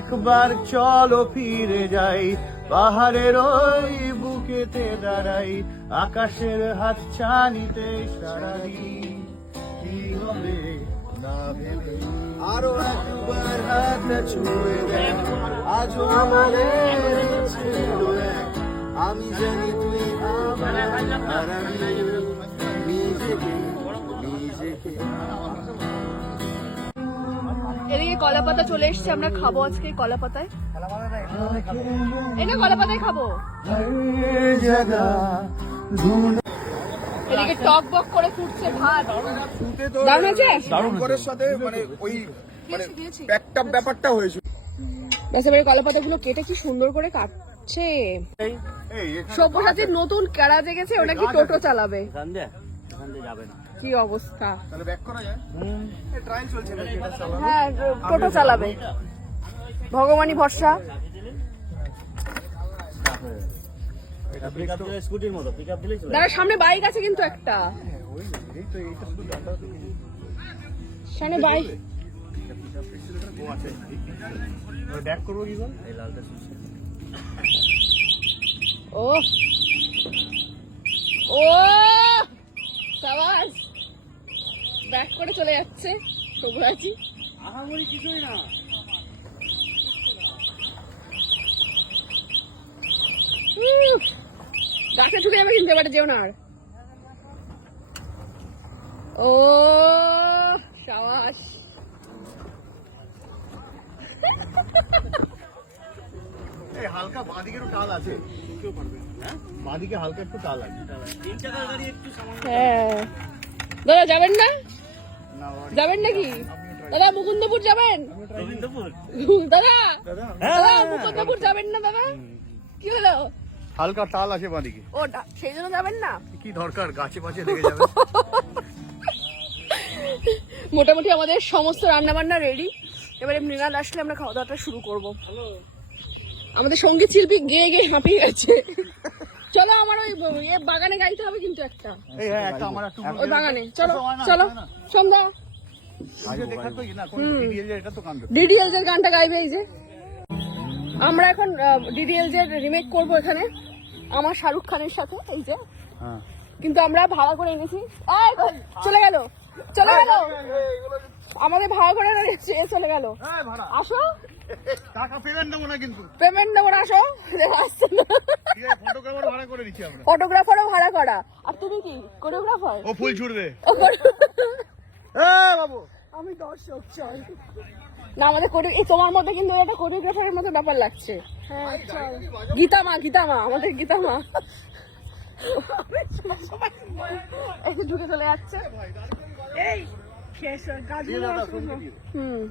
একবার চলো ফিরে যাই, পাহাড়ের ওই বুকেতে দাঁড়াই, আকাশের হাত ছানিতে সারাদিন কি হবে না ভেবে আরও একবার হাতটা ছুঁয়ে দেখ, আজও আমাদের ছিল এক, আমি জানি তুই আমার কলা পাতা চলে এসছে আমরা খাব আজকে কলা পাতায় এটা কলা পাতায় খাব। এদিকে টক বক করে ফুটছে ভাত। আছে সাথে মানে ওই মানে প্যাকটা ব্যাপারটা কলা কেটে কি সুন্দর করে কাটছে। সব্যসাচীর নতুন কেড়া জেগেছে ওটা কি টোটো চালাবে? যাবে না। কি অবস্থা? তাহলে ব্যাক করা যায়? ট্রায়াল চলছে নাকি? এটা চালানো? হ্যাঁ টোটো চালাবে। ভগবানই ভরসা। দাঁড়া সামনে বাইক আছে কিন্তু একটা। সামনে বাইক ও ও সাবাস ব্যাক করে চলে যাচ্ছে। সবুরাজি আহামরি কিছুই না। গাছে ঢুকে যাবে কিন্তু এবারে যেও না আর। ও সাবাস। এই হালকা বাঁদিকেরও টাল আছে। কেউ পারবে হ্যাঁ? বাঁদিকে হালকা একটু টাল আছে। তিন টাকার গাড়ি একটু সামান্য হ্যাঁ। দাদা যাবেন না? যাবেন নাকি? দাদা মুকুন্দপুর যাবেন? দাদা দাদা দাদা মুকুন্দপুর যাবেন না দাদা? কি হলো? হালকা টাল আছে বাঁদিকে। ও ডা- সেই জন্য যাবেন না? কি দরকার গাছে পাছে লেগে যাবে। মোটামুটি আমাদের সমস্ত রান্না বান্না রেডি এবারে মৃণাল আসলে আমরা খাওয়া দাওয়াটা শুরু করব। আমাদের সংগীত শিল্পী গেয়ে গেয়ে হাঁপিয়ে গেছে। চলো আমার ওই এ বাগানে গাইতে হবে কিন্তু একটা। এই হ্যাঁ একটা আমার একটু ওই বাগানে। চলো চলো সন্ধ্যা। ডিডিএলজ এর গানটা গাইবে এই যে। আমরা এখন ডিডিএলজ এর রিমেক করব এখানে আমার শাহরুখ খানের সাথে এই যে। হ্যাঁ। কিন্তু আমরা ভাড়া করে এনেছি। চলে গেল চলে গেল। আমাদের ভাড়া করে এনেছি এ চলে গেল। আসো। টাকা ফেরত দেবো না কিন্তু। পেমেন্ট দেবো না আসো। আসছে না ফটোগ্রাফারও ভাড়া করা। আর তুমি কি? কোরিওগ্রাফার ও ফুল ছুড়বে। বাবু। আমি দর্শক চল। না আমাদের কোরি এই তোমার মধ্যে কিন্তু এটা কোরিওগ্রাফারের মতো ব্যাপার লাগছে। হ্যাঁ চল। গীতা মা গীতা মা আমাদের গীতা মা। একটু ঢুকে চলে যাচ্ছে। এই হুম।